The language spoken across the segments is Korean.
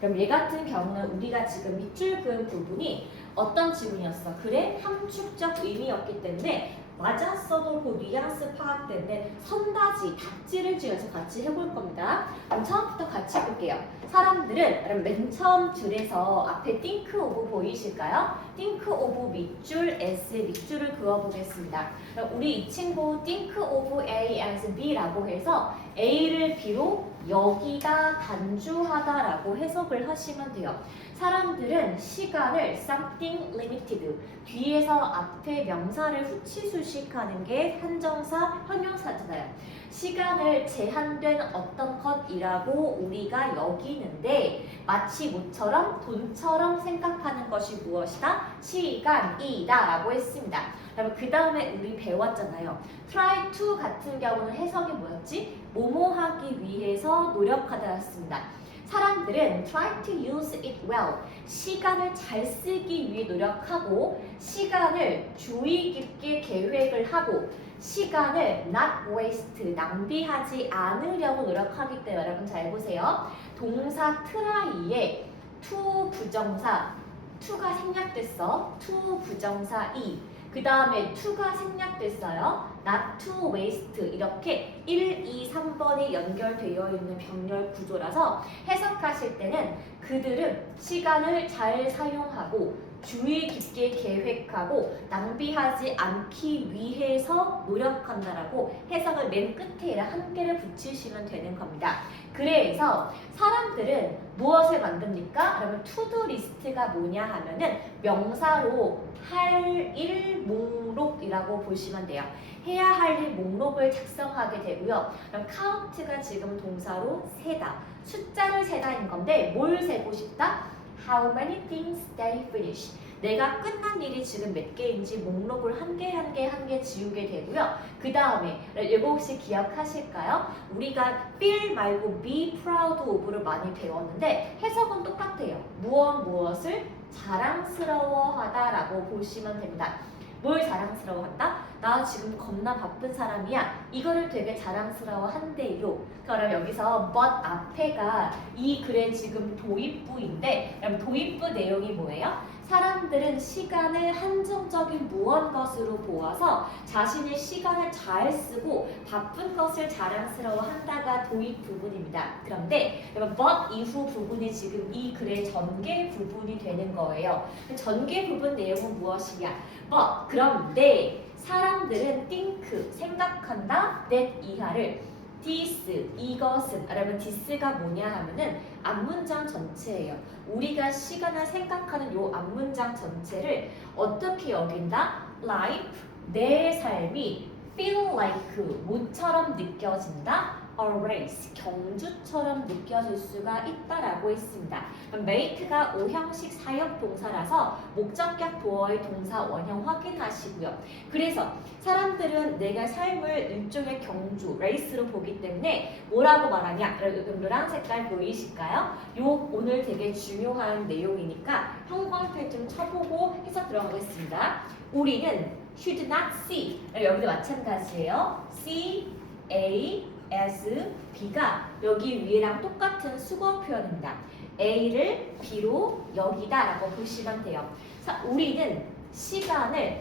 그럼 얘 같은 경우는 우리가 지금 밑줄 그은 부분이 어떤 지문이었어? 글의 함축적 의미였기 때문에 맞았어도 그 뉘앙스 파악 때문에 선다지, 닥지를 지어서 같이 해볼 겁니다. 그럼 처음부터 같이 해볼게요. 사람들은 그럼 맨 처음 줄에서 앞에 think of 보이실까요? think of 밑줄, s 밑줄을 그어보겠습니다. 그럼 우리 이 친구 think of A as B라고 해서 A를 B로 여기다 단주하다라고 해석을 하시면 돼요. 사람들은 시간을 something limited 뒤에서 앞에 명사를 후치수식하는 게 한정사, 형용사잖아요. 시간을 제한된 어떤 것이라고 우리가 여기는데 마치 뭐처럼 돈처럼 생각하는 것이 무엇이다? 시간이다 라고 했습니다. 그럼 그 다음에 우리 배웠잖아요. try to 같은 경우는 해석이 뭐였지? 뭐뭐 하기 위해서 노력하다였습니다. 사람들은 try to use it well. 시간을 잘 쓰기 위해 노력하고 시간을 주의 깊게 계획을 하고 시간을 not waste, 낭비하지 않으려고 노력하기 때문에 여러분 잘 보세요. 동사 try에 to 부정사, to가 생략됐어. to 부정사 이. 그 다음에 to가 생략됐어요. not to waste 이렇게 1, 2, 3번이 연결되어 있는 병렬 구조라서 해석하실 때는 그들은 시간을 잘 사용하고 주의 깊게 계획하고 낭비하지 않기 위해서 노력한다라고 해석을 맨 끝에 한 개를 붙이시면 되는 겁니다. 그래서 사람들은 무엇을 만듭니까? 그러면 투두 리스트가 뭐냐 하면은 명사로 할 일 목록이라고 보시면 돼요. 해야 할 일 목록을 작성하게 되고요. 그럼 count가 지금 동사로 세다. 숫자를 세다인 건데 뭘 세고 싶다? How many things they finish. 내가 끝난 일이 지금 몇 개인지 목록을 한 개 지우게 되고요. 그 다음에 이거 혹시 기억하실까요? 우리가 feel 말고 be proud of를 많이 배웠는데 해석은 똑같아요. 무엇을 자랑스러워하다라고 보시면 됩니다. 뭘 자랑스러워한다? 나 지금 겁나 바쁜 사람이야. 이거를 되게 자랑스러워한대요. 그럼 여기서 but 앞에가 이 글의 지금 도입부인데 그럼 도입부 내용이 뭐예요? 사람들은 시간을 한정적인 무언 것으로 보아서 자신의 시간을 잘 쓰고 바쁜 것을 자랑스러워한다가 도입 부분입니다. 그런데 but 이후 부분이 지금 이 글의 전개 부분이 되는 거예요. 전개 부분 내용은 무엇이냐? but 그런데 사람들은 think 생각한다 that 이하를 this 이것은 여러분 this가 뭐냐 하면은 앞문장 전체예요. 우리가 시간을 생각하는 요 앞문장 전체를 어떻게 여긴다? life 내 삶이 feel like 뭐처럼 느껴진다? a race 경주처럼 느껴질 수가 있다라고 했습니다. make가 오형식 사역 동사라서 목적격 보어의 동사 원형 확인하시고요. 그래서 사람들은 내가 삶을 일종의 경주, 레이스로 보기 때문에 뭐라고 말하냐? 노란 색깔 보이실까요? 요 오늘 되게 중요한 내용이니까 형광펜 좀 쳐보고 해서 들어가겠습니다. 우리는 should not see 여기도 마찬가지예요. see, a, as, b가 여기 위에랑 똑같은 수거 표현입니다. A를 B로 여기다 라고 보시면 돼요. 자, 우리는 시간을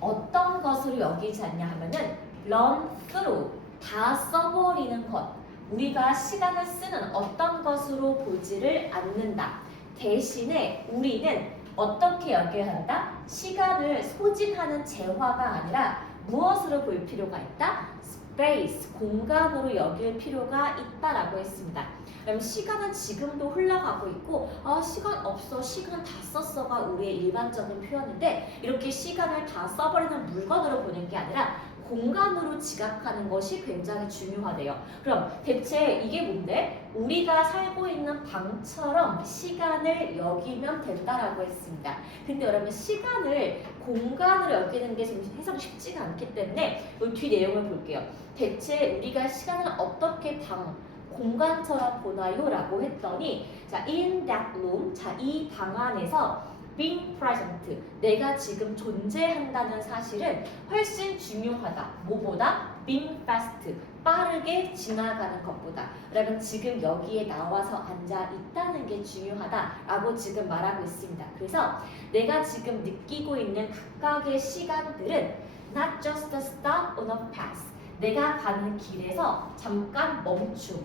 어떤 것으로 여기지 않냐 하면은 run through 다 써버리는 것. 우리가 시간을 쓰는 어떤 것으로 보지를 않는다. 대신에 우리는 어떻게 여겨야 한다? 시간을 소진하는 재화가 아니라 무엇으로 볼 필요가 있다? space, 공간으로 여길 필요가 있다라고 했습니다. 그럼 시간은 지금도 흘러가고 있고 시간 없어, 시간 다 썼어가 우리의 일반적인 표현인데 이렇게 시간을 다 써버리는 물건으로 보는 게 아니라 공간으로 지각하는 것이 굉장히 중요하대요. 그럼 대체 이게 뭔데? 우리가 살고 있는 방처럼 시간을 여기면 된다라고 했습니다. 근데 여러분 시간을 공간으로 여기는 게 좀 해석이 쉽지가 않기 때문에 이 뒤 내용을 볼게요. 대체 우리가 시간을 어떻게 공간처럼 보나요? 라고 했더니 자, in that room, 자, 이 방 안에서 being present, 내가 지금 존재한다는 사실은 훨씬 중요하다. 뭐보다? being fast, 빠르게 지나가는 것보다 여러분 지금 여기에 나와서 앉아 있다는 게 중요하다라고 지금 말하고 있습니다. 그래서 내가 지금 느끼고 있는 각각의 시간들은 not just a stop on a path. 내가 가는 길에서 잠깐 멈춤,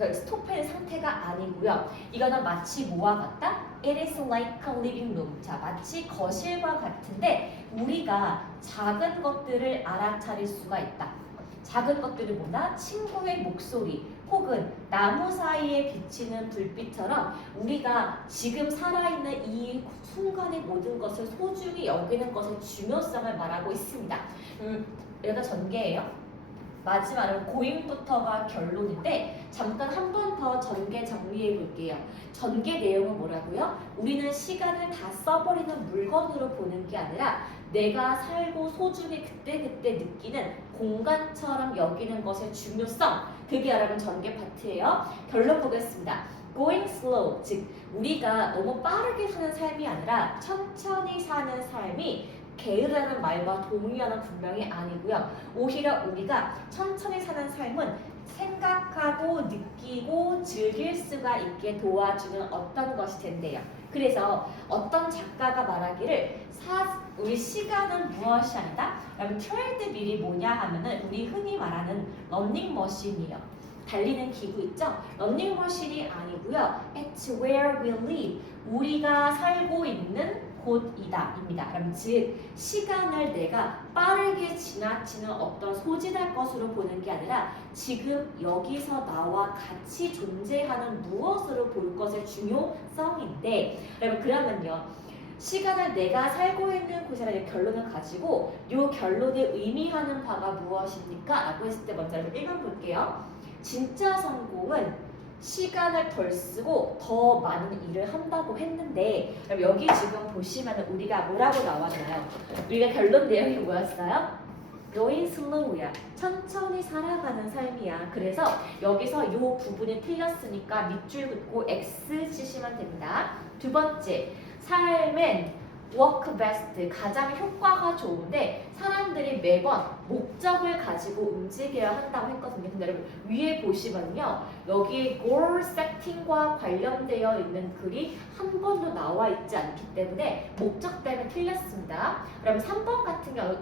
스톱할 상태가 아니고요. 이거는 마치 뭐와 같다? It is like a living room. 자, 마치 거실과 같은데 우리가 작은 것들을 알아차릴 수가 있다. 작은 것들이 뭐다? 친구의 목소리 혹은 나무 사이에 비치는 불빛처럼 우리가 지금 살아있는 이 순간의 모든 것을 소중히 여기는 것의 중요성을 말하고 있습니다. 여기가 전개예요. 마지막으로 고인부터가 결론인데 잠깐 한 번 더 전개 정리해 볼게요. 전개 내용은 뭐라고요? 우리는 시간을 다 써버리는 물건으로 보는 게 아니라 내가 살고 소중히 그때그때 느끼는 공간처럼 여기는 것의 중요성, 그게 여러분 전개 파트예요. 결론 보겠습니다. Going slow, 즉 우리가 너무 빠르게 사는 삶이 아니라 천천히 사는 삶이 게으르다는 말과 동의하는 분명히 아니고요. 오히려 우리가 천천히 사는 삶은 생각하고 느끼고 즐길 수가 있게 도와주는 어떤 것이 된대요. 그래서 어떤 작가가 말하기를 우리 시간은 무엇이 아니다? 여러분 트레드밀이 뭐냐 하면은 우리 흔히 말하는 러닝머신이에요. 달리는 기구 있죠? 러닝머신이 아니고요. It's where we live. 우리가 살고 있는 곳이다 입니다. 그럼 즉 시간을 내가 빠르게 지나치는 어떤 소진할 것으로 보는 게 아니라 지금 여기서 나와 같이 존재하는 무엇으로 볼 것의 중요성인데 여러분 그러면요. 시간을 내가 살고 있는 곳이라는 결론을 가지고 이 결론이 의미하는 바가 무엇입니까? 라고 했을 때 먼저 읽어볼게요. 진짜 성공은 시간을 덜 쓰고 더 많은 일을 한다고 했는데 여기 지금 보시면 우리가 뭐라고 나왔나요? 우리가 결론 내용이 뭐였어요? Going slow야. 천천히 살아가는 삶이야. 그래서 여기서 이 부분이 틀렸으니까 밑줄 긋고 X 치시면 됩니다. 두 번째, 삶은 work best, 가장 효과가 좋은데 사람들이 매번 목적을 가지고 움직여야 한다고 했거든요. 근데 여러분 위에 보시면요. 여기 goal setting과 관련되어 있는 글이 한 번도 나와 있지 않기 때문에 목적 때문에 틀렸습니다. 그럼 3번 같은 경우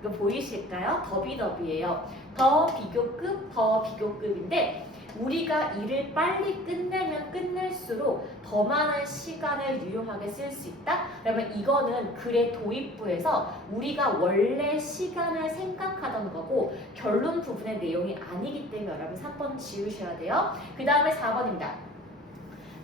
이거 보이실까요? 더비더비예요. 더 비교급, 더 비교급인데 우리가 일을 빨리 끝내면 끝낼수록 더 많은 시간을 유용하게 쓸 수 있다? 그러면 이거는 글의 도입부에서 우리가 원래 시간을 생각하던 거고 결론 부분의 내용이 아니기 때문에 여러분 3번 지우셔야 돼요. 그 다음에 4번입니다.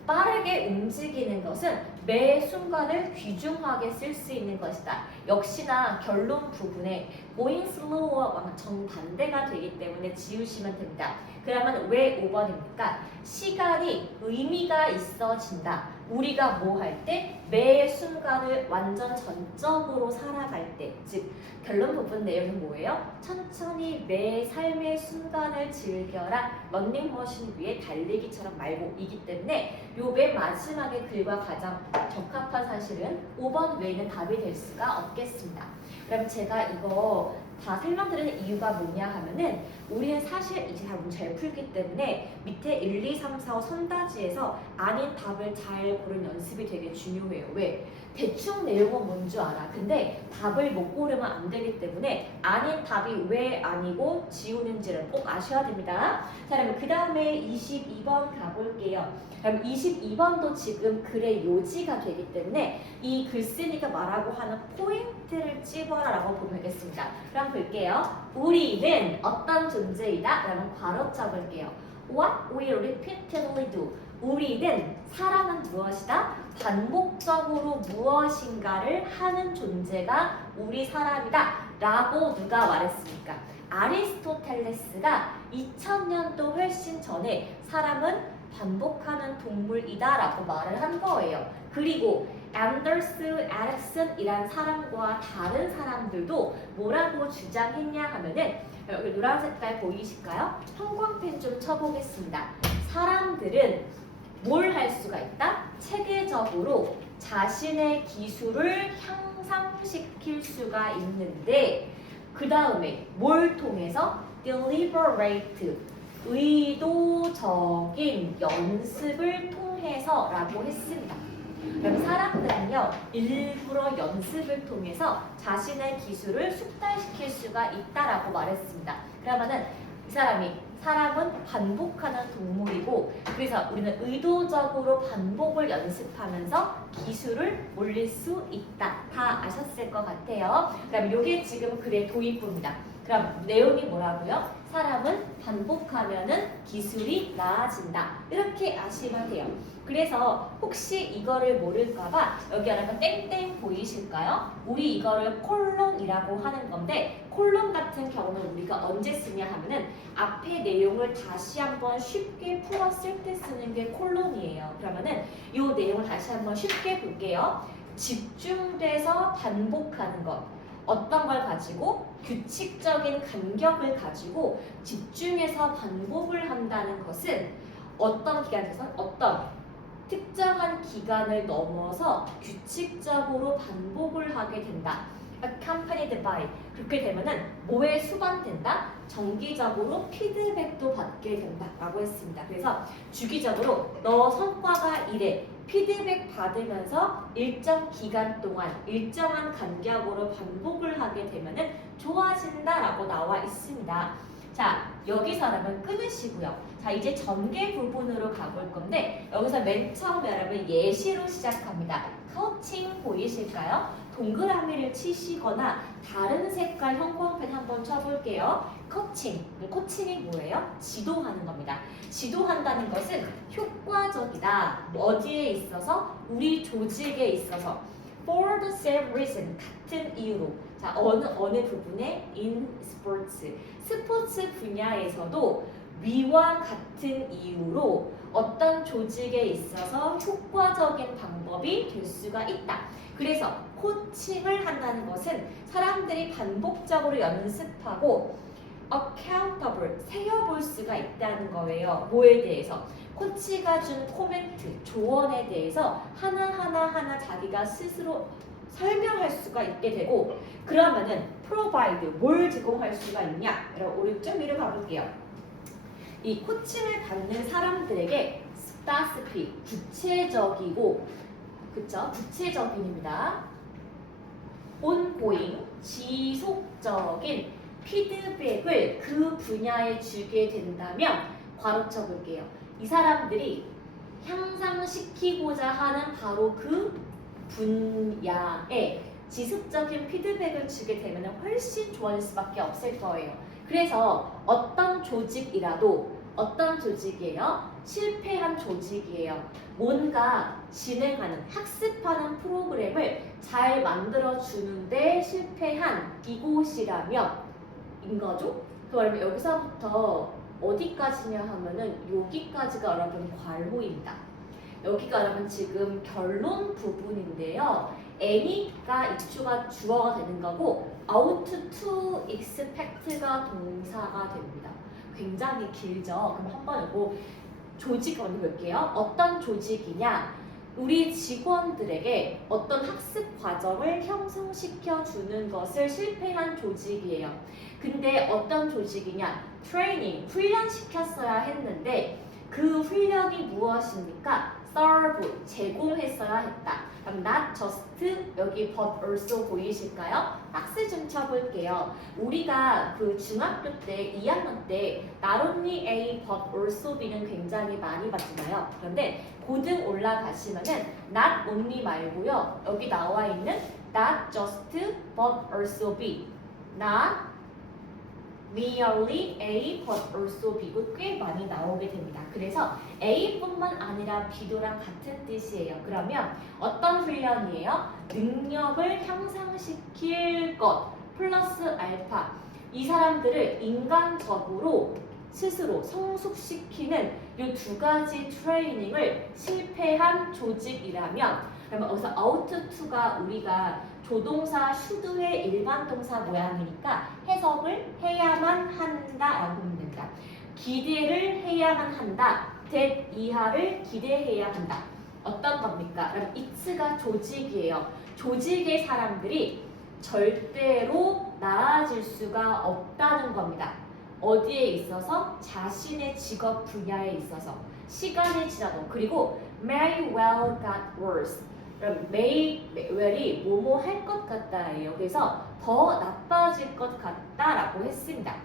빠르게 움직이는 것은 매 순간을 귀중하게 쓸 수 있는 것이다. 역시나 결론 부분에 going slow와 정반대가 되기 때문에 지우시면 됩니다. 그러면 왜 5번입니까? 시간이 의미가 있어진다. 우리가 뭐 할 때? 매 순간을 완전 전적으로 살아갈 때. 즉 결론 부분 내용은 뭐예요? 천천히 매 삶의 순간을 즐겨라. 런닝머신 위에 달리기처럼 말고이기 때문에 요 맨 마지막의 글과 가장 적합한 사실은 5번 외에는 답이 될 수가 없겠습니다. 그럼 제가 이거 다 설명드리는 이유가 뭐냐 하면은 우리는 사실 이제 다 문제 잘 풀기 때문에 밑에 1, 2, 3, 4, 5 선다지에서 아닌 답을 잘 고르는 연습이 되게 중요해요. 왜? 대충 내용은 뭔 줄 알아. 근데 답을 못 고르면 안 되기 때문에 아닌 답이 왜 아니고 지우는지를 꼭 아셔야 됩니다. 자, 그럼 그 다음에 22번 가볼게요. 그럼 22번도 지금 글의 요지가 되기 때문에 이 글쓴이가 말하고 하는 포인트를 찝어라 라고 보면 되겠습니다. 그럼 볼게요. 우리는 어떤 존재이다? 그러면 바로 쳐볼게요. What we repeatedly do. 우리는 사람은 무엇이다? 반복적으로 무엇인가를 하는 존재가 우리 사람이다 라고 누가 말했습니까? 아리스토텔레스가 2000년도 훨씬 전에 사람은 반복하는 동물이다 라고 말을 한 거예요. 그리고 앤더스 에릭슨이란 사람과 다른 사람들도 뭐라고 주장했냐 하면은 여기 노란 색깔 보이실까요? 형광펜 좀 쳐보겠습니다. 사람들은 뭘 할 수가 있다? 체계적으로 자신의 기술을 향상시킬 수가 있는데 그 다음에 뭘 통해서? deliberate, 의도적인 연습을 통해서 라고 했습니다. 그럼 사람들은요, 일부러 연습을 통해서 자신의 기술을 숙달시킬 수가 있다라고 말했습니다. 그러면은 사람은 반복하는 동물이고, 그래서 우리는 의도적으로 반복을 연습하면서 기술을 올릴 수 있다. 다 아셨을 것 같아요. 그럼 이게 지금 글의 도입부입니다. 그럼 내용이 뭐라고요? 사람은 반복하면은 기술이 나아진다. 이렇게 아시면 돼요. 그래서 혹시 이거를 모를까봐 여기 여러분 땡땡 보이실까요? 우리 이거를 콜론이라고 하는 건데, 콜론 같은 경우는 우리가 언제 쓰냐 하면은 앞에 내용을 다시 한번 쉽게 풀었을 때 쓰는 게 콜론이에요. 그러면은 이 내용을 다시 한번 쉽게 볼게요. 집중돼서 반복하는 것. 어떤 걸 가지고 규칙적인 간격을 가지고 집중해서 반복을 한다는 것은 어떤 기간에서 어떤 특정한 기간을 넘어서 규칙적으로 반복을 하게 된다. accompanied by. 그렇게 되면은 뭐에 수반된다? 정기적으로 피드백도 받게 된다 라고 했습니다. 그래서 주기적으로 너 성과가 이래 피드백 받으면서 일정 기간 동안 일정한 간격으로 반복을 하게 되면은 좋아진다 라고 나와 있습니다. 자, 여기서 여러분 끊으시고요. 자, 이제 전개 부분으로 가볼 건데, 여기서 맨 처음 여러분 예시로 시작합니다. 코칭 보이실까요? 동그라미를 치시거나 다른 색깔 형광펜 한번 쳐볼게요. 코칭. 코칭이 뭐예요? 지도하는 겁니다. 지도한다는 것은 효과적이다. 어디에 있어서? 우리 조직에 있어서. For the same reason. 같은 이유로. 자, 어느 부분에? In sports. 스포츠 분야에서도 위와 같은 이유로 어떤 조직에 있어서 효과적인 방법이 될 수가 있다. 그래서 코칭을 한다는 것은 사람들이 반복적으로 연습하고 accountable, 세어볼 수가 있다는 거예요. 뭐에 대해서? 코치가 준 코멘트, 조언에 대해서 하나하나 자기가 스스로 설명할 수가 있게 되고, 그러면은 provide, 뭘 제공할 수가 있냐? 여러분, 우리 좀 위로 가볼게요. 이 코칭을 받는 사람들에게 specific, 구체적이고, 그쵸? 구체적인입니다. ongoing, 지속적인 피드백을 그 분야에 주게 된다면, 괄호쳐 볼게요. 이 사람들이 향상시키고자 하는 바로 그 분야에 지속적인 피드백을 주게 되면 훨씬 좋아질 수밖에 없을 거예요. 그래서 어떤 조직이라도 어떤 조직이에요? 실패한 조직이에요. 뭔가 진행하는, 학습하는 프로그램을 잘 만들어 주는데 실패한 이곳이라면 인 거죠? 그러면 여기서부터 어디까지냐 하면은 여기까지가 여러분 괄호입니다. 여기가 여러분 지금 결론 부분인데요. any가 입주가 주어가 되는 거고 ought to expect가 동사가 됩니다. 굉장히 길죠? 그럼 한번 이거 조직 먼저 볼게요. 어떤 조직이냐? 우리 직원들에게 어떤 학습 과정을 형성시켜 주는 것을 실패한 조직이에요. 근데 어떤 조직이냐? 트레이닝, 훈련시켰어야 했는데 그 훈련이 무엇입니까? serve, 제공했어야 했다. 그럼 not just, 여기 but also 보이실까요? 박스 좀 쳐볼게요. 우리가 그 중학교 때, 2학년 때 not only A, but also B는 굉장히 많이 봤잖아요. 그런데 고등 올라가시면은 not only 말고요. 여기 나와 있는 not just, but also B. not merely A, but also B가 꽤 많이 나오게 됩니다. 그래서 A뿐만 아니라 B도랑 같은 뜻이에요. 그러면 어떤 훈련이에요? 능력을 향상시킬 것 플러스 알파. 이 사람들을 인간적으로 스스로 성숙시키는 이 두 가지 트레이닝을 실패한 조직이라면, 그러면 여기서 ought to가 우리가 조동사 should의 일반 동사 모양이니까 해석을 해야만 한다라고 하면 됩니다. 기대를 해야만 한다. that 이하를 기대해야 한다. 어떤 겁니까? 그럼 it가 조직이에요. 조직의 사람들이 절대로 나아질 수가 없다는 겁니다. 어디에 있어서? 자신의 직업 분야에 있어서 시간이 지나도 그리고 may well got worse. 그럼 may well이 뭐뭐 할 것 같다예요. 그래서 더 나빠질 것 같다라고 했습니다.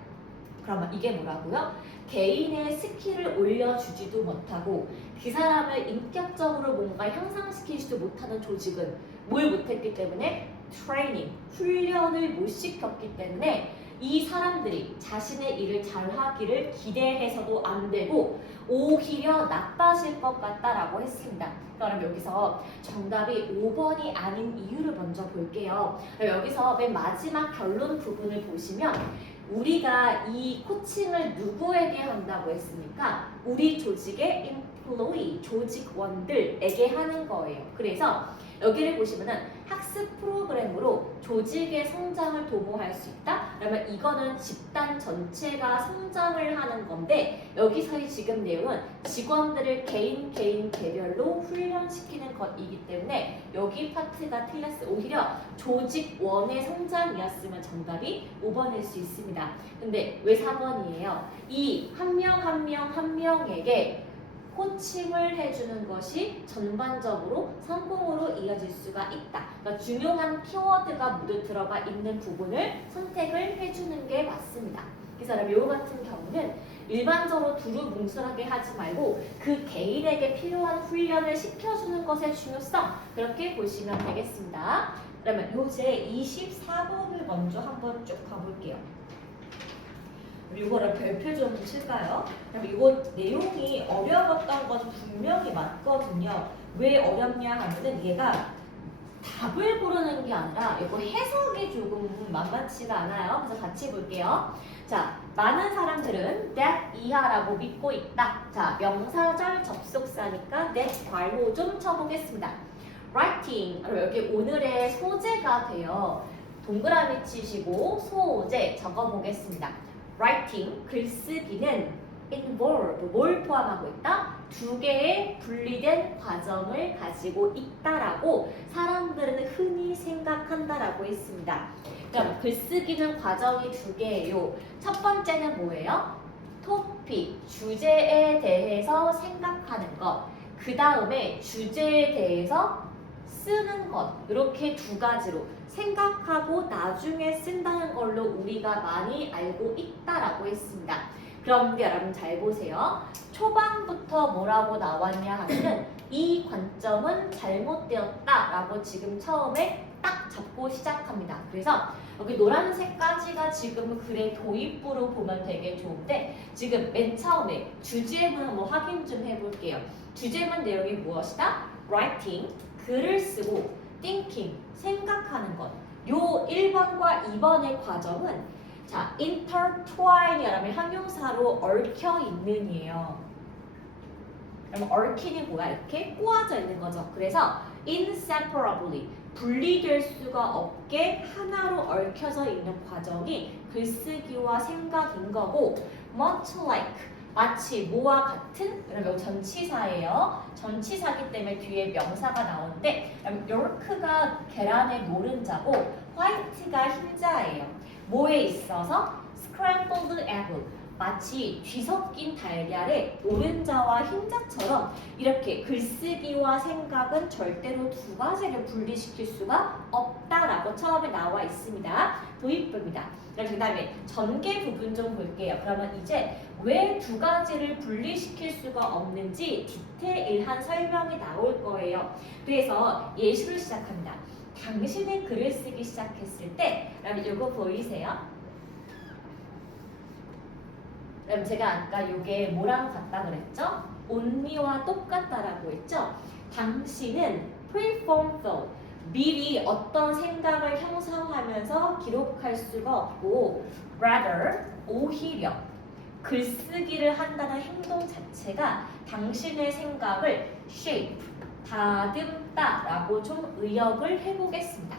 그러면 이게 뭐라고요? 개인의 스킬을 올려주지도 못하고 그 사람을 인격적으로 뭔가 향상시키지도 못하는 조직은 뭘 못했기 때문에 트레이닝, 훈련을 못 시켰기 때문에 이 사람들이 자신의 일을 잘하기를 기대해서도 안 되고 오히려 나빠질 것 같다라고 했습니다. 그럼 여기서 정답이 5번이 아닌 이유를 먼저 볼게요. 여기서 맨 마지막 결론 부분을 보시면 우리가 이 코칭을 누구에게 한다고 했습니까? 우리 조직의 employee, 조직원들에게 하는 거예요. 그래서 여기를 보시면은 학습 프로그램으로 조직의 성장을 도모할 수 있다? 그러면 이거는 집단 전체가 성장을 하는 건데 여기서의 지금 내용은 직원들을 개별로 훈련시키는 것이기 때문에 여기 파트가 틀렸어요. 오히려 조직원의 성장이었으면 정답이 5번일 수 있습니다. 근데 왜 4번이에요? 이 한 명 한 명에게 코칭을 해주는 것이 전반적으로 성공으로 이어질 수가 있다. 그러니까 중요한 키워드가 모두 들어가 있는 부분을 선택을 해주는 게 맞습니다. 그래서 이 같은 경우는 일반적으로 두루뭉술하게 하지 말고 그 개인에게 필요한 훈련을 시켜주는 것의 중요성 그렇게 보시면 되겠습니다. 그러면 요제 24번을 먼저 한번 쭉 가볼게요. 이거를 별표 좀 칠까요? 그럼 이거 내용이 어려웠던 건 분명히 맞거든요. 왜 어렵냐 하면은 얘가 답을 고르는 게 아니라 이거 해석이 조금 만만치가 않아요. 그래서 같이 볼게요. 자, 많은 사람들은 that 이하라고 믿고 있다. 자, 명사절 접속사니까 that 괄호 좀 쳐보겠습니다. writing, 여기 오늘의 소재가 돼요. 동그라미 치시고 소재 적어보겠습니다. writing, 글쓰기는 involve, 뭘 포함하고 있다? 두 개의 분리된 과정을 가지고 있다라고 사람들은 흔히 생각한다라고 했습니다. 그럼 글쓰기는 과정이 두 개예요. 첫 번째는 뭐예요? 토픽, 주제에 대해서 생각하는 것. 그 다음에 주제에 대해서 쓰는 것. 이렇게 두 가지로 생각하고 나중에 쓴다는 걸로 우리가 많이 알고 있다라고 했습니다. 그런데 여러분 잘 보세요. 초반부터 뭐라고 나왔냐 하면은 이 관점은 잘못되었다라고 지금 처음에 딱 잡고 시작합니다. 그래서 여기 노란색까지가 지금 글의 도입부로 보면 되게 좋은데 지금 맨 처음에 주제문 한번 확인 좀 해볼게요. 주제문 내용이 무엇이다? writing, 글을 쓰고 thinking, 생각하는 것. 요 1번과 2번의 과정은 자, intertwine이라면 형용사로 얽혀 있는이에요. 그러면 얽힌이 뭐야? 이렇게 꼬아져 있는 거죠. 그래서 inseparably, 분리될 수가 없게 하나로 얽혀져 있는 과정이 글쓰기와 생각인 거고 much like, 마치 뭐와 같은? 그럼 여기 전치사예요. 전치사기 때문에 뒤에 명사가 나오는데 york가 계란의 노른자고 white가 흰자예요. 뭐에 있어서? scrambled egg, 마치 뒤섞인 달걀의 노른자와 흰자처럼 이렇게 글쓰기와 생각은 절대로 두 가지를 분리시킬 수가 없다라고 처음에 나와 있습니다. 도입부입니다. 그 다음에 전개 부분 좀 볼게요. 그러면 이제 왜 두 가지를 분리시킬 수가 없는지 디테일한 설명이 나올 거예요. 그래서 예시로 시작합니다. 당신의 글을 쓰기 시작했을 때, 그럼 이거 보이세요? 그럼 제가 아까 이게 뭐랑 같다 그랬죠? only와 똑같다라고 했죠? 당신은 preform thought, 미리 어떤 생각을 형성하면서 기록할 수가 없고 rather, 오히려 글쓰기를 한다는 행동 자체가 당신의 생각을 shape, 다듬다라고 좀 의역을 해보겠습니다.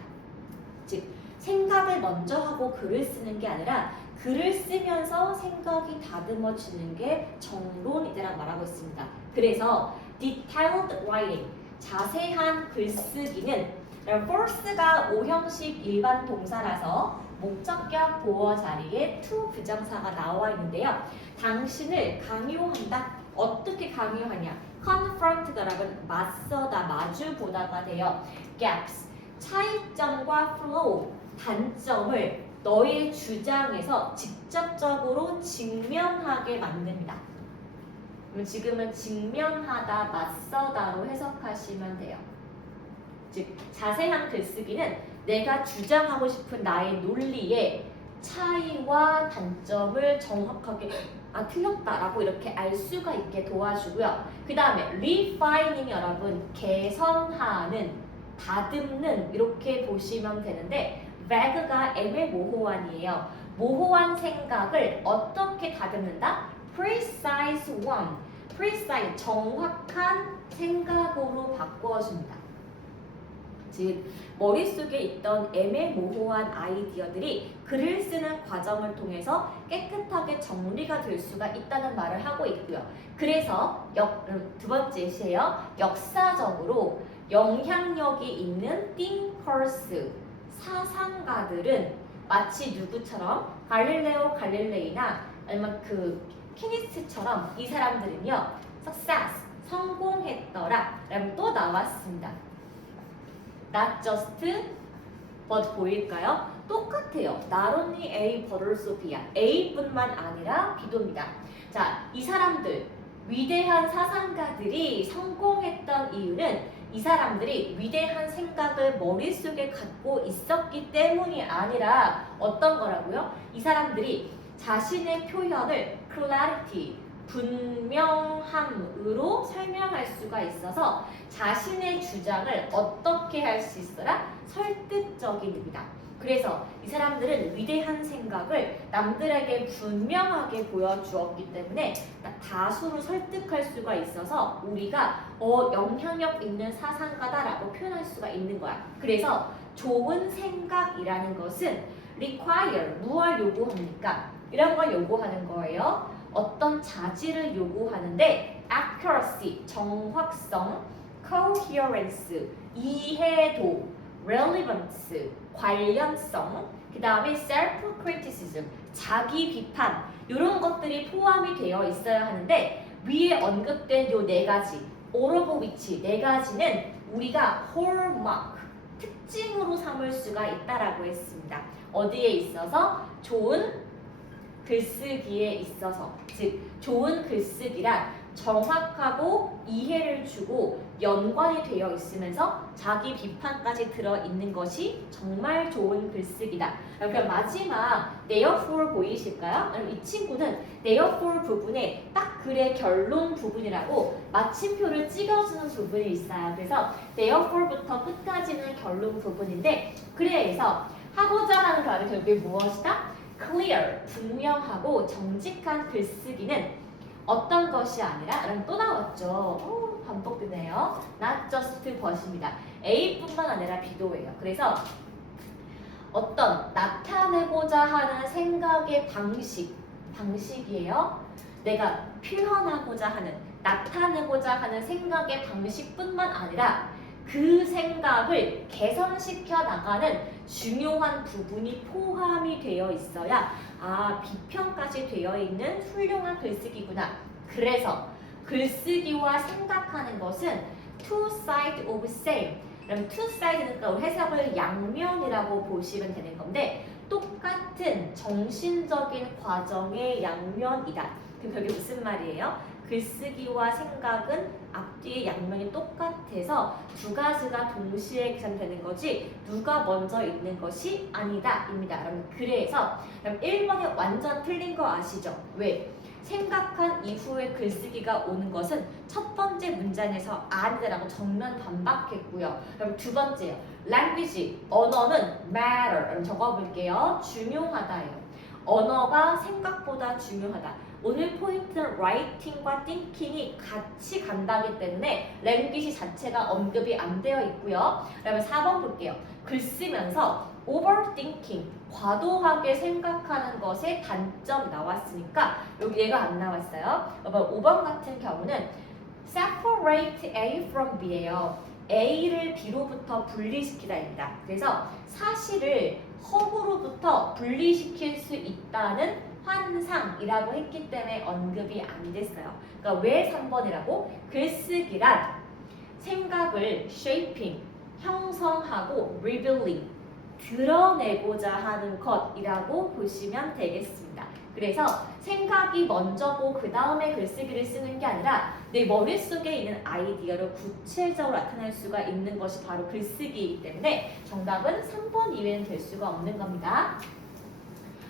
즉, 생각을 먼저 하고 글을 쓰는 게 아니라 글을 쓰면서 생각이 다듬어지는 게 정론이다라고 말하고 있습니다. 그래서 detailed writing, 자세한 글쓰기는 force가 5형식 일반 동사라서 목적격 보어 자리에 to 부정사가 나와 있는데요. 당신을 강요한다. 어떻게 강요하냐? confront가 여러분 맞서다, 마주보다가 돼요. gaps, 차이점과 flow, 단점을 너의 주장에서 직접적으로 직면하게 만듭니다. 그럼 지금은 직면하다, 맞서다로 해석하시면 돼요. 즉 자세한 글쓰기는 내가 주장하고 싶은 나의 논리의 차이와 단점을 정확하게 틀렸다라고 이렇게 알 수가 있게 도와주고요. 그 다음에 refining 여러분 개선하는, 다듬는 이렇게 보시면 되는데 vague가 애매모호한이에요. 모호한 생각을 어떻게 다듬는다? precise one, precise 정확한 생각으로 바꿔줍니다. 즉 머릿속에 있던 애매모호한 아이디어들이 글을 쓰는 과정을 통해서 깨끗하게 정리가 될 수가 있다는 말을 하고 있고요. 그래서 두 번째 시에요. 역사적으로 영향력이 있는 thinkers, 사상가들은 마치 누구처럼 갈릴레오 갈릴레이나 아니면 그 케니스처럼 이 사람들은요 success, 성공했더라 라고 또 나왔습니다. Not just but 보일까요? 똑같아요. Not only A but also B야. A뿐만 아니라 B도입니다. 자, 이 사람들 위대한 사상가들이 성공했던 이유는 이 사람들이 위대한 생각을 머릿속에 갖고 있었기 때문이 아니라 어떤 거라고요? 이 사람들이 자신의 표현을 clarity, 분명함으로 설명할 수가 있어서 자신의 주장을 어떻게 할 수 있어라? 설득적인입니다. 그래서 이 사람들은 위대한 생각을 남들에게 분명하게 보여주었기 때문에 다수로 설득할 수가 있어서 우리가 영향력 있는 사상가다라고 표현할 수가 있는 거야. 그래서 좋은 생각이라는 것은 require, 무엇을 요구합니까? 이런 걸 요구하는 거예요. 어떤 자질을 요구하는데 accuracy, 정확성, coherence, 이해도, relevance, 관련성, 그 다음에 self-criticism, 자기 비판 이런 것들이 포함이 되어 있어야 하는데 위에 언급된 요 네 가지, all of which 네 가지는 우리가 hallmark, 특징으로 삼을 수가 있다라고 했습니다. 어디에 있어서? 좋은 글쓰기에 있어서, 즉 좋은 글쓰기란 정확하고 이해를 주고 연관이 되어 있으면서 자기 비판까지 들어있는 것이 정말 좋은 글쓰기다. 그럼 마지막 therefore 보이실까요? 이 친구는 therefore 부분에 딱 글의 결론 부분이라고 마침표를 찍어주는 부분이 있어요. 그래서 therefore부터 끝까지는 결론 부분인데 그래서 하고자 하는 바는 결국에 무엇이다? clear, 분명하고 정직한 글쓰기는 어떤 것이 아니라 또 나왔죠. 반복되네요. Not just but입니다. A뿐만 아니라 B도예요. 그래서 어떤 나타내고자 하는 생각의 방식이에요. 내가 표현하고자 하는, 나타내고자 하는 생각의 방식뿐만 아니라 그 생각을 개선시켜 나가는 중요한 부분이 포함이 되어 있어야 비평까지 되어 있는 훌륭한 글쓰기구나. 그래서 글쓰기와 생각하는 것은 two sides of same. 그럼 two sides는 해석을 양면이라고 보시면 되는 건데 똑같은 정신적인 과정의 양면이다. 그럼 그게 무슨 말이에요? 글쓰기와 생각은 앞뒤의 양면이 똑같아서 두 가지가 동시에 계산되는 거지 누가 먼저 있는 것이 아니다 입니다. 그래서 1번이 완전 틀린 거 아시죠? 왜? 생각한 이후에 글쓰기가 오는 것은 첫 번째 문장에서 아니다라고 정면 반박했고요. 그럼 두 번째요. language, 언어는 matter. 적어볼게요. 중요하다예요. 언어가 생각보다 중요하다. 오늘 포인트는 writing과 thinking이 같이 간다기 때문에 language 자체가 언급이 안 되어 있고요. 그러면 4번 볼게요. 글 쓰면서 overthinking, 과도하게 생각하는 것의 단점 나왔으니까 여기 얘가 안 나왔어요. 5번 같은 경우는 separate A from B예요. A를 B로부터 분리시키다입니다. 그래서 사실을 허브로부터 분리시킬 수 있다는 환상이라고 했기 때문에 언급이 안 됐어요. 그러니까 왜 3번이라고? 글쓰기란 생각을 shaping, 형성하고 revealing, 드러내고자 하는 것이라고 보시면 되겠습니다. 그래서 생각이 먼저고 그 다음에 글쓰기를 쓰는 게 아니라 내 머릿속에 있는 아이디어를 구체적으로 나타낼 수가 있는 것이 바로 글쓰기이기 때문에 정답은 3번 이외에는 될 수가 없는 겁니다.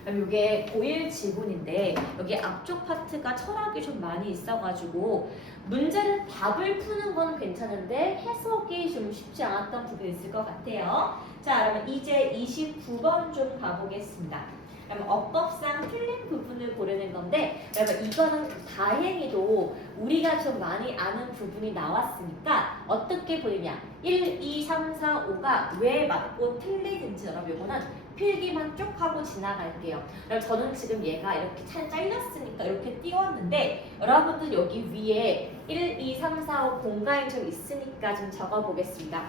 그럼 이게 고1 지문인데 여기 앞쪽 파트가 철학이 좀 많이 있어가지고 문제를 답을 푸는 건 괜찮은데 해석이 좀 쉽지 않았던 부분이 있을 것 같아요. 자, 그러면 이제 29번 좀 가보겠습니다. 그러면 어법상 틀린 부분을 고르는 건데 여러분 이거는 다행히도 우리가 좀 많이 아는 부분이 나왔으니까 어떻게 보느냐 1, 2, 3, 4, 5가 왜 맞고 틀리든지 여러분 이거는 필기만 쭉 하고 지나갈게요. 그럼 저는 지금 얘가 이렇게 잘렸으니까 이렇게 띄웠는데 여러분들 여기 위에 1, 2, 3, 4, 5 공간이 좀 있으니까 좀 적어보겠습니다.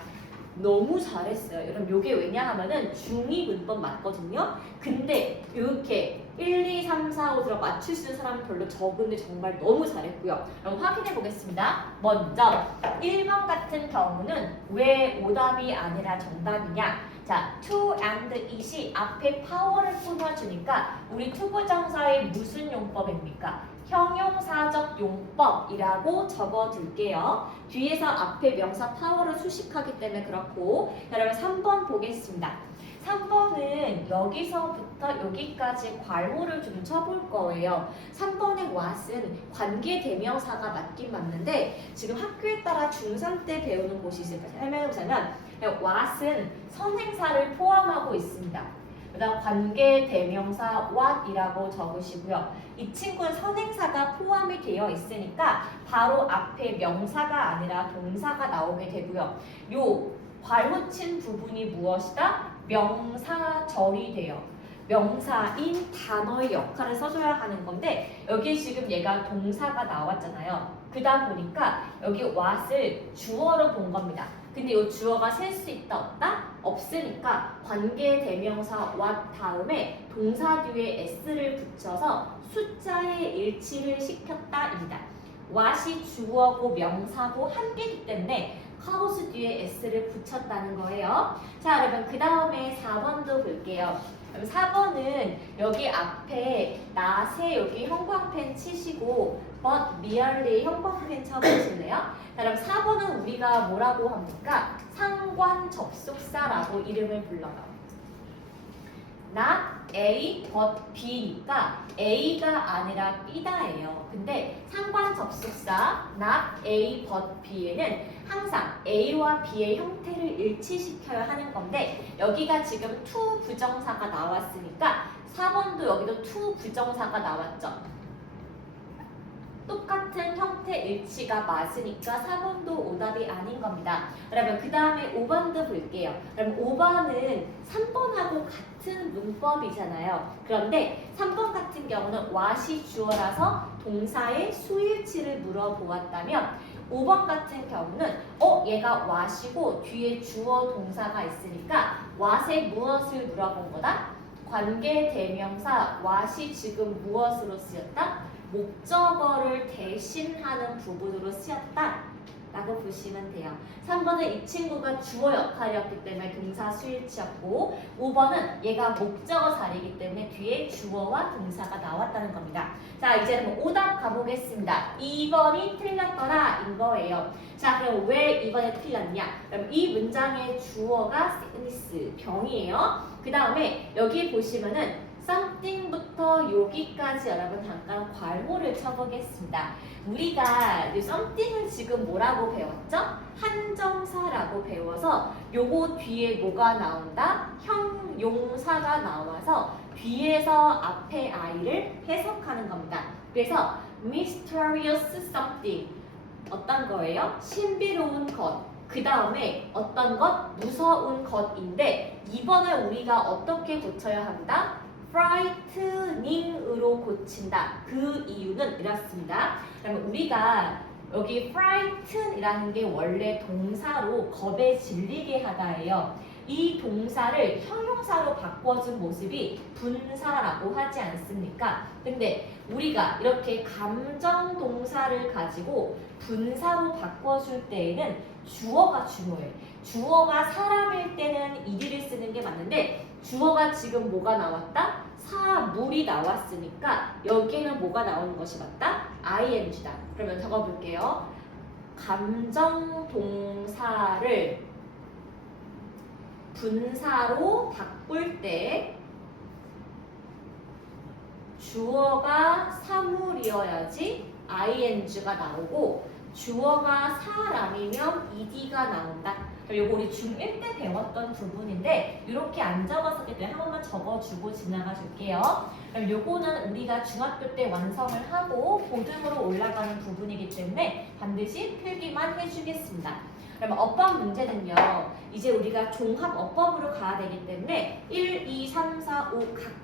너무 잘했어요. 여러분 요게 왜냐 하면은 중2 문법 맞거든요. 근데 이렇게 1, 2, 3, 4, 5 들어 맞출 수 있는 사람은 별로 적은데 정말 너무 잘했고요. 그럼 확인해 보겠습니다. 먼저 1번 같은 경우는 왜 오답이 아니라 정답이냐? 자, to and it이 앞에 파워를 뽑아주니까 우리 투부정사의 무슨 용법입니까? 형용사적 용법이라고 적어둘게요. 뒤에서 앞에 명사 파워를 수식하기 때문에 그렇고 여러분 3번 보겠습니다. 3번은 여기서부터 여기까지 괄호를 좀 쳐볼 거예요. 3번의 what은 관계대명사가 맞긴 맞는데 지금 학교에 따라 중3 때 배우는 곳이 있을까 설명해보자면 what은 선행사를 포함하고 있습니다. 그 다음 관계대명사 what이라고 적으시고요. 이 친구는 선행사가 포함이 되어 있으니까 바로 앞에 명사가 아니라 동사가 나오게 되고요. 요 괄호 친 부분이 무엇이다? 명사절이 돼요. 명사인 단어의 역할을 써줘야 하는 건데 여기 지금 얘가 동사가 나왔잖아요. 그다 보니까 여기 what을 주어로 본 겁니다. 근데 이 주어가 셀 수 있다 없다? 없으니까 관계대명사 what 다음에 동사 뒤에 s를 붙여서 숫자의 일치를 시켰다입니다. what이 주어고 명사고 한 개이기 때문에 카우스 뒤에 s를 붙였다는 거예요. 자, 여러분 그 다음에 4번도 볼게요. 그럼 4번은 여기 앞에 낫에 여기 형광펜 치시고 but merely 형광펜 쳐보실래요? 그럼 4번은 우리가 뭐라고 합니까? 상관 접속사라고 이름을 불러요. not A but B니까 A가 아니라 B다예요. 근데 상관 접속사 not A but B에는 항상 A와 B의 형태를 일치시켜야 하는 건데 여기가 지금 to 부정사가 나왔으니까 4번도 여기도 to 부정사가 나왔죠. 똑같은 형태 일치가 맞으니까 4번도 오답이 아닌 겁니다. 여러분 그 다음에 5번도 볼게요. 그럼 5번은 3번하고 같은 문법이잖아요. 그런데 3번 같은 경우는 what이 주어라서 동사의 수일치를 물어보았다면 5번 같은 경우는 얘가 what이고 뒤에 주어 동사가 있으니까 what에 무엇을 물어본 거다? 관계대명사 what이 지금 무엇으로 쓰였다? 목적어를 대신하는 부분으로 쓰였다 라고 보시면 돼요. 3번은 이 친구가 주어 역할이었기 때문에 동사 수일치였고 5번은 얘가 목적어 자리이기 때문에 뒤에 주어와 동사가 나왔다는 겁니다. 자, 이제는 오답 가보겠습니다. 2번이 틀렸더라 인 거예요. 자, 그럼 왜 2번에 틀렸냐? 그럼 이 문장의 주어가 sickness, 병이에요. 그 다음에 여기 보시면은 something부터 여기까지 여러분 잠깐 괄호를 쳐보겠습니다. 우리가 something을 지금 뭐라고 배웠죠? 한정사라고 배워서 요거 뒤에 뭐가 나온다? 형용사가 나와서 뒤에서 앞에 I를 해석하는 겁니다. 그래서 mysterious something 어떤 거예요? 신비로운 것. 그 다음에 어떤 것? 무서운 것인데 이번에 우리가 어떻게 고쳐야 한다? frightening 으로 고친다. 그 이유는 이렇습니다. 그러면 우리가 여기 frighten이라는 게 원래 동사로 겁에 질리게 하다예요. 이 동사를 형용사로 바꿔준 모습이 분사라고 하지 않습니까? 근데 우리가 이렇게 감정 동사를 가지고 분사로 바꿔줄 때에는 주어가 중요해. 주어가 사람일 때는 이디를 쓰는 게 맞는데 주어가 지금 뭐가 나왔다? 사물이 나왔으니까 여기에는 뭐가 나오는 것이 맞다? ing다. 그러면 적어볼게요. 감정 동사를 분사로 바꿀 때 주어가 사물이어야지 ing가 나오고 주어가 사람이면 ed가 나온다. 요거 우리 중1 때 배웠던 부분인데 이렇게 안 적었었기 때문에 한 번만 적어주고 지나가 줄게요. 그럼 요거는 우리가 중학교 때 완성을 하고 고등으로 올라가는 부분이기 때문에 반드시 필기만 해주겠습니다. 그러면 어법 문제는요. 이제 우리가 종합 어법으로 가야 되기 때문에 1, 2, 3, 4, 5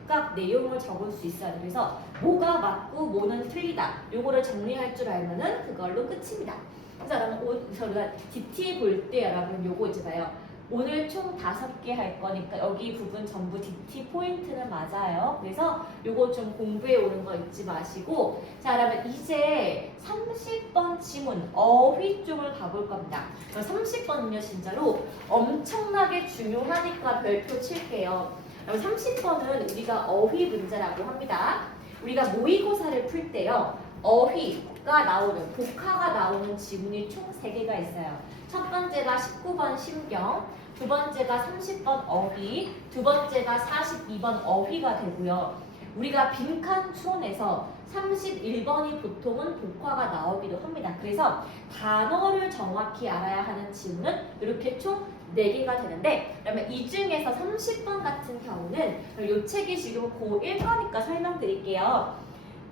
각각 내용을 적을 수 있어야 돼요. 그래서 뭐가 맞고 뭐는 틀리다. 요거를 정리할 줄 알면은 그걸로 끝입니다. 그래서 여러분 우리가 DT 볼 때 여러분 요거 이제 봐요. 오늘 총 5개 할 거니까 여기 부분 전부 DT 포인트는 맞아요. 그래서 요거 좀 공부해 오는 거 잊지 마시고 자 그러면 이제 30번 지문 어휘 쪽을 가볼 겁니다. 30번은요 진짜로 엄청나게 중요하니까 별표 칠게요. 그럼 30번은 우리가 어휘 문제라고 합니다. 우리가 모의고사를 풀 때요. 어휘가 나오는, 복화가 나오는 지문이 총 3개가 있어요. 첫 번째가 19번 심경, 두 번째가 30번 어휘, 두 번째가 42번 어휘가 되고요. 우리가 빈칸 추론에서 31번이 보통은 복화가 나오기도 합니다. 그래서 단어를 정확히 알아야 하는 지문은 이렇게 총 4개가 되는데 그러면 이 중에서 30번 같은 경우는 이 책이 지금 고1 거니까 설명드릴게요.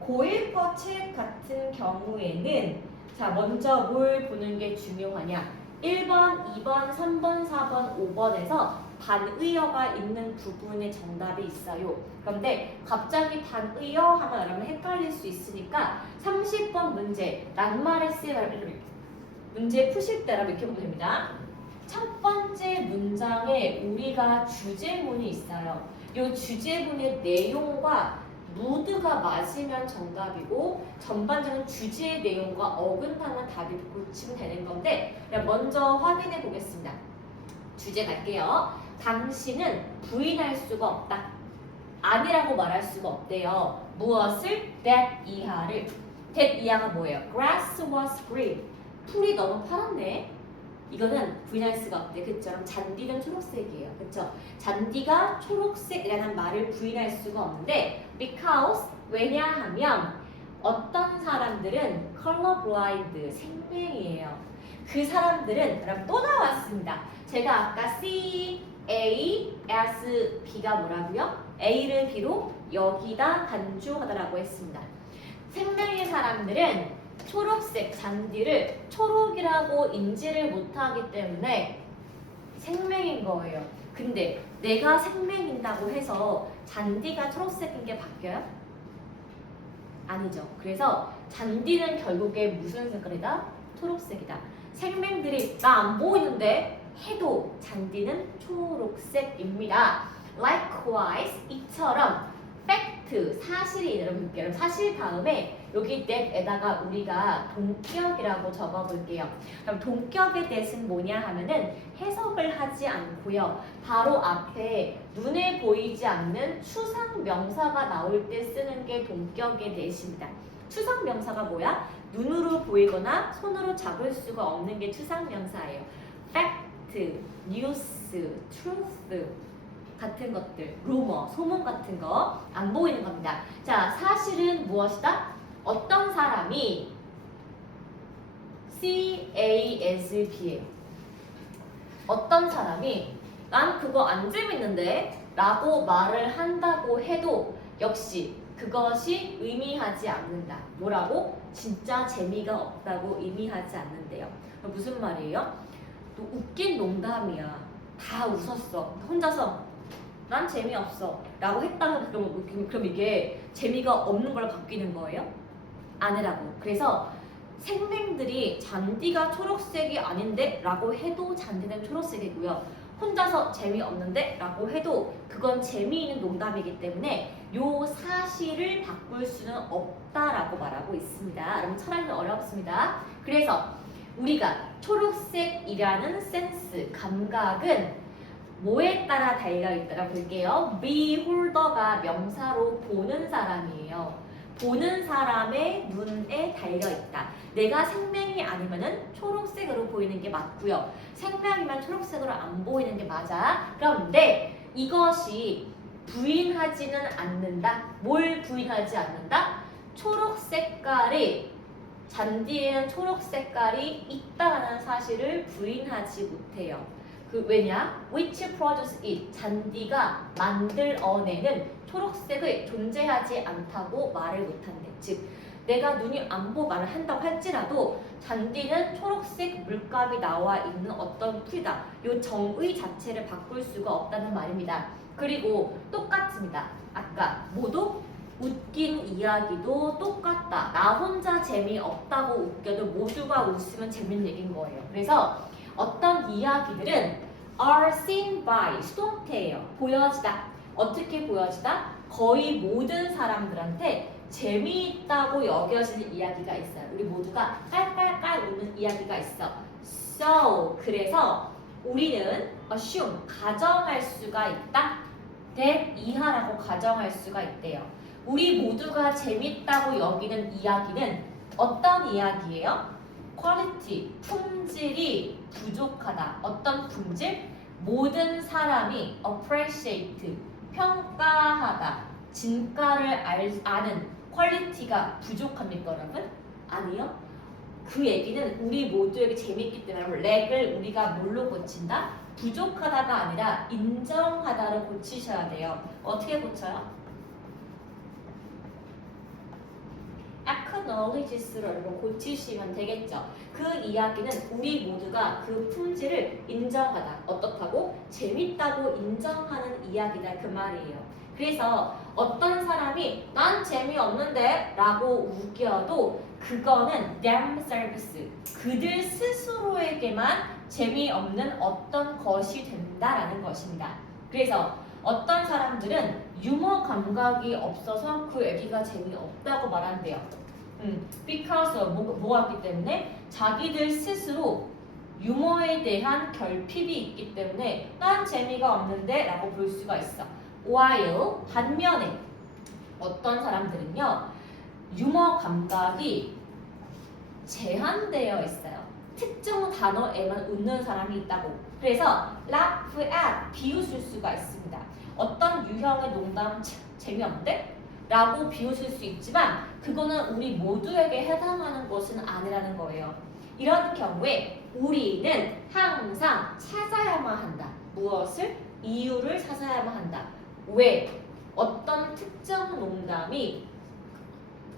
고1 거 책 같은 경우에는 자 먼저 뭘 보는 게 중요하냐 1번, 2번, 3번, 4번, 5번에서 반의어가 있는 부분에 정답이 있어요. 그런데 갑자기 반의어 하면 여러분 헷갈릴 수 있으니까 30번 문제 낱말에쓰이 문제 푸실 때라고 이렇게 보면 됩니다. 첫 번째 문장에 우리가 주제문이 있어요. 이 주제문의 내용과 무드가 맞으면 정답이고 전반적인 주제의 내용과 어긋나는 답이 고치면 되는 건데 먼저 확인해 보겠습니다. 주제 갈게요. 당신은 부인할 수가 없다. 아니라고 말할 수가 없대요. 무엇을? that 이하를. that 이하가 뭐예요? grass was green. 풀이 너무 파랗네. 이거는 부인할 수가 없대. 그쵸? 잔디는 초록색이에요. 그쵸? 잔디가 초록색이라는 말을 부인할 수가 없는데 because 왜냐하면 어떤 사람들은 colorblind 생맹이에요. 그 사람들은 그럼 또 나왔습니다. 제가 아까 C, A, S, B가 뭐라고요? A를 B로 여기다 간주하다라고 했습니다. 생명의 사람들은 초록색 잔디를 초록이라고 인지를 못하기 때문에 생명인 거예요. 근데 내가 생명인다고 해서 잔디가 초록색인 게 바뀌어요? 아니죠. 그래서 잔디는 결국에 무슨 색깔이다? 초록색이다. 생명들이 나 안 보이는데 해도 잔디는 초록색입니다. Likewise 이처럼 fact 사실이 여러분 볼게요. 사실 다음에 여기 that에다가 우리가 동격이라고 적어볼게요. 그럼 동격의 that은 뭐냐 하면은 해석을 하지 않고요. 바로 앞에 눈에 보이지 않는 추상 명사가 나올 때 쓰는 게 동격의 that입니다. 추상 명사가 뭐야? 눈으로 보이거나 손으로 잡을 수가 없는 게 추상 명사예요. fact, news, truth 같은 것들, 루머, 소문 같은 거 안 보이는 겁니다. 자, 사실은 무엇이다? 어떤 사람이 CASB예요. 어떤 사람이 난 그거 안 재밌는데 라고 말을 한다고 해도 역시 그것이 의미하지 않는다. 뭐라고? 진짜 재미가 없다고 의미하지 않는데요. 무슨 말이에요? 또 웃긴 농담이야. 다 웃었어. 혼자서 난 재미없어 라고 했다면 그럼 이게 재미가 없는 걸로 바뀌는 거예요? 아니라고. 그래서 생명들이 잔디가 초록색이 아닌데 라고 해도 잔디는 초록색이고요. 혼자서 재미없는데 라고 해도 그건 재미있는 농담이기 때문에 요 사실을 바꿀 수는 없다라고 말하고 있습니다. 여러분 철학은 어렵습니다. 그래서 우리가 초록색이라는 센스, 감각은 뭐에 따라 달려있다고 볼게요. beholder가 명사로 보는 사람이에요. 보는 사람의 눈에 달려있다. 내가 생명이 아니면은 초록색으로 보이는 게 맞고요. 생명이면 초록색으로 안 보이는 게 맞아. 그런데 이것이 부인하지는 않는다. 뭘 부인하지 않는다? 초록 색깔이 잔디에는 초록 색깔이 있다는 사실을 부인하지 못해요. 그 왜냐? Which produce it 잔디가 만들어내는 초록색을 존재하지 않다고 말을 못한대. 즉 내가 눈이 안 보고 말을 한다고 할지라도 잔디는 초록색 물감이 나와 있는 어떤 풀이다. 이 정의 자체를 바꿀 수가 없다는 말입니다. 그리고 똑같습니다. 아까 모두 웃긴 이야기도 똑같다. 나 혼자 재미없다고 웃겨도 모두가 웃으면 재밌는 얘기인 거예요. 그래서 어떤 이야기들은 are seen by 수동태예요. 보여지다. 어떻게 보여지다? 거의 모든 사람들한테 재미있다고 여겨지는 이야기가 있어요. 우리 모두가 깔깔깔 웃는 이야기가 있어. So 그래서 우리는 assume 가정할 수가 있다. that 이하라고 가정할 수가 있대요. 우리 모두가 재밌다고 여기는 이야기는 어떤 이야기예요? 퀄리티, 품질이 부족하다. 어떤 품질? 모든 사람이 appreciate, 평가하다. 진가를 아는 퀄리티가 부족합니까, 여러분? 아니요. 그 얘기는 우리 모두에게 재밌기 때문에 렉을 우리가 뭘로 고친다? 부족하다가 아니라 인정하다로 고치셔야 돼요. 어떻게 고쳐요? acknowledges로 여러분 고치시면 되겠죠. 그 이야기는 우리 모두가 그 품질을 인정하다. 어떻다고? 재밌다고 인정하는 이야기다 그 말이에요. 그래서 어떤 사람이 난 재미없는데 라고 우겨도 그거는 themselves 그들 스스로에게만 재미없는 어떤 것이 된다라는 것입니다. 그래서 어떤 사람들은 유머 감각이 없어서 그 얘기가 재미없다고 말한대요. because 뭐가 있기 때문에 자기들 스스로 유머에 대한 결핍이 있기 때문에 난 재미가 없는데 라고 볼 수가 있어. while 반면에 어떤 사람들은요 유머 감각이 제한되어 있어요. 특정 단어에만 웃는 사람이 있다고. 그래서 laugh at 비웃을 수가 있습니다. 어떤 유형의 농담 재미없는데? 라고 비웃을 수 있지만 그거는 우리 모두에게 해당하는 것은 아니라는 거예요. 이런 경우에 우리는 항상 찾아야만 한다. 무엇을? 이유를 찾아야만 한다. 왜? 어떤 특정 농담이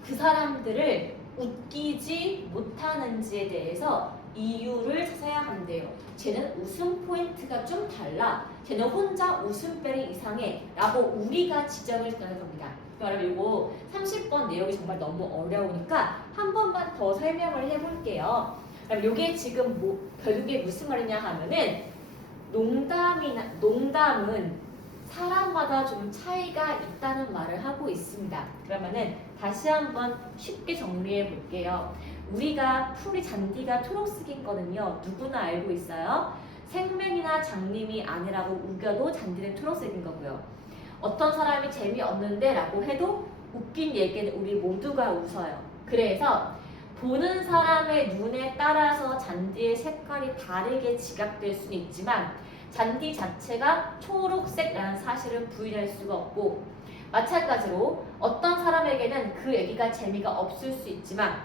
그 사람들을 웃기지 못하는지에 대해서 이유를 찾아야 한대요. 쟤는 웃음 포인트가 좀 달라. 쟤는 혼자 웃음벨이 이상해. 라고 우리가 지적을 해주는 겁니다. 여러분 이거 30번 내용이 정말 너무 어려우니까 한 번만 더 설명을 해볼게요. 그럼 이게 지금 결국에 무슨 말이냐 하면은 농담은 사람마다 좀 차이가 있다는 말을 하고 있습니다. 그러면은 다시 한번 쉽게 정리해 볼게요. 우리가 풀이 잔디가 초록색인 거는요 누구나 알고 있어요. 생명이나 장님이 아니라고 우겨도 잔디는 초록색인 거고요. 어떤 사람이 재미없는데 라고 해도 웃긴 얘기는 우리 모두가 웃어요. 그래서 보는 사람의 눈에 따라서 잔디의 색깔이 다르게 지각될 수는 있지만 잔디 자체가 초록색이라는 사실을 부인할 수가 없고 마찬가지로 어떤 사람에게는 그 얘기가 재미가 없을 수 있지만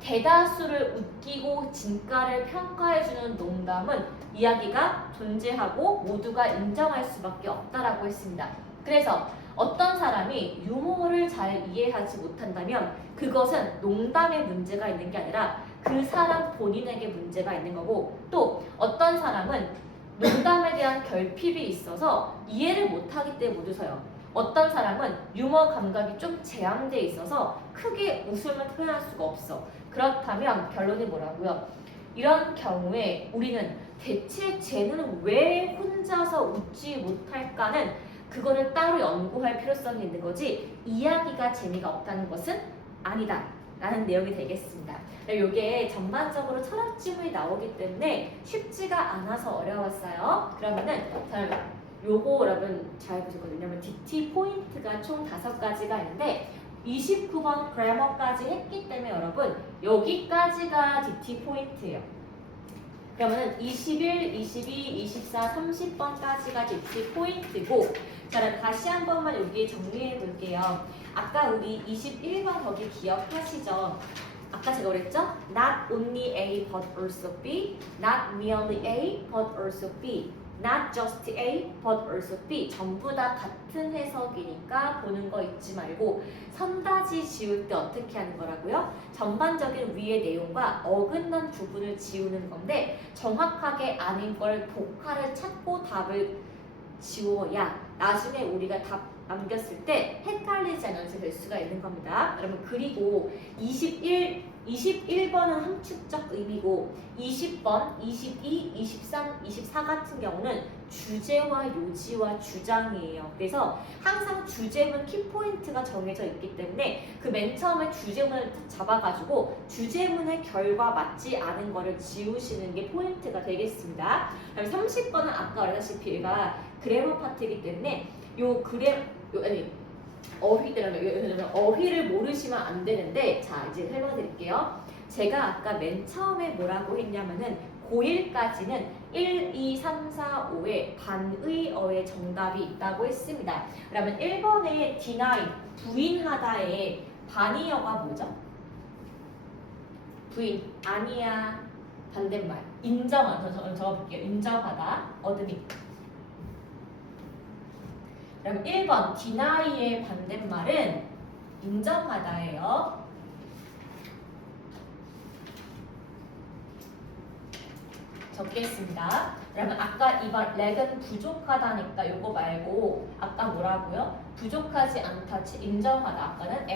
대다수를 웃기고 진가를 평가해주는 농담은 이야기가 존재하고 모두가 인정할 수밖에 없다라고 했습니다. 그래서 어떤 사람이 유머를 잘 이해하지 못한다면 그것은 농담에 문제가 있는 게 아니라 그 사람 본인에게 문제가 있는 거고 또 어떤 사람은 농담에 대한 결핍이 있어서 이해를 못하기 때문에 못 웃어요. 어떤 사람은 유머 감각이 좀 제한돼 있어서 크게 웃음을 표현할 수가 없어. 그렇다면 결론이 뭐라고요? 이런 경우에 우리는 대체 쟤는 왜 혼자서 웃지 못할까는 그거를 따로 연구할 필요성이 있는 거지 이야기가 재미가 없다는 것은 아니다 라는 내용이 되겠습니다. 이게 전반적으로 철학 지문이 나오기 때문에 쉽지가 않아서 어려웠어요. 그러면은 요거 여러분 잘 보시거든요. 왜냐면 DT 포인트가 총 5가지가 있는데 29번 그래머까지 했기 때문에 여러분 여기까지가 DT 포인트예요. 그러면은 21, 22, 24, 30번까지가 DT 포인트고 자, 그럼 다시 한 번만 여기 정리해 볼게요. 아까 우리 21번 거기 기억하시죠? 아까 제가 그랬죠? Not only A but also B, not merely A but also B, not just A but also B. 전부 다 같은 해석이니까 보는 거 잊지 말고 선다지 지울 때 어떻게 하는 거라고요? 전반적인 위의 내용과 어긋난 부분을 지우는 건데 정확하게 아닌 걸 복화를 찾고 답을 지워야 나중에 우리가 답 남겼을 때 헷갈리지 않아서 될 수가 있는 겁니다. 여러분 그리고 21번은 함축적 의미고 20번, 22, 23, 24 같은 경우는 주제와 요지와 주장이에요. 그래서 항상 주제문 키포인트가 정해져 있기 때문에 그 맨 처음에 주제문을 잡아가지고 주제문의 결과 맞지 않은 거를 지우시는 게 포인트가 되겠습니다. 그럼 30번은 아까 말했다시피 얘가 그래머 파트이기 때문에 어휘 때문에 어휘를 모르시면 안 되는데 자 이제 설명드릴게요. 제가 아까 맨 처음에 뭐라고 했냐면은 고1까지는 1, 2, 3, 4, 5에 반의어의 정답이 있다고 했습니다. 그러면 1번에 deny, 부인하다의 반의어가 뭐죠? 부인, 아니야, 반대말, 인정하다, 적어볼게요. 인정하다, admit. 그럼 1번 deny의 반대말은 인정하다예요. 적겠습니다. 그러면 아까 2번 렉은 부족하다니까 요거 말고 아까 뭐라고요? 부족하지 않다, 인정하다. 아까는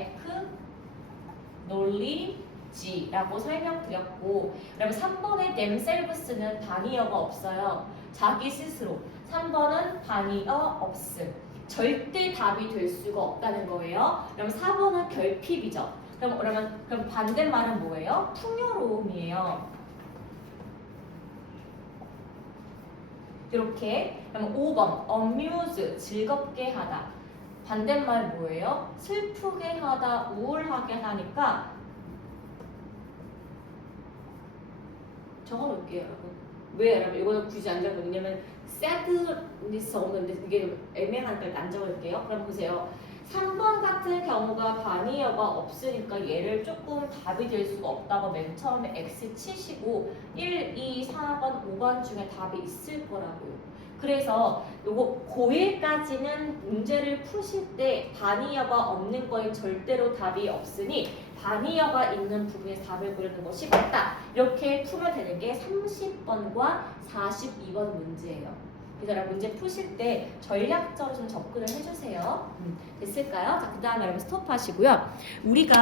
acknowledge라고 설명드렸고 그러면 3번의 themselves는 반의어가 없어요. 자기 스스로. 3번은 반의어 없음. 절대 답이 될 수가 없다는 거예요. 그럼 4번은 결핍이죠. 그럼 반대말은 뭐예요? 풍요로움이에요. 이렇게. 그럼 5번 amuse, 즐겁게 하다. 반대말 뭐예요? 슬프게 하다, 우울하게 하니까 적어놓을게요, 여러분. 왜 여러분? 이거는 굳이 안 적어요. 왜냐면 sadness 없는데 이게 애매하니까 안 적을게요. 그럼 보세요. 3번 같은 경우가 반의어가 없으니까 얘를 조금 답이 될 수가 없다고 맨 처음에 X 치시고 1, 2, 4번, 5번 중에 답이 있을 거라고요. 그래서 요거 고1까지는 문제를 푸실 때 반의어가 없는 거에 절대로 답이 없으니 반의어가 있는 부분에서 답을 고르는 것이 맞다. 이렇게 풀면 되는 게 30번과 42번 문제예요. 그래서 여러분 문제 푸실 때 전략적으로 좀 접근을 해주세요. 됐을까요? 자, 그 다음에 여러분 스톱하시고요. 우리가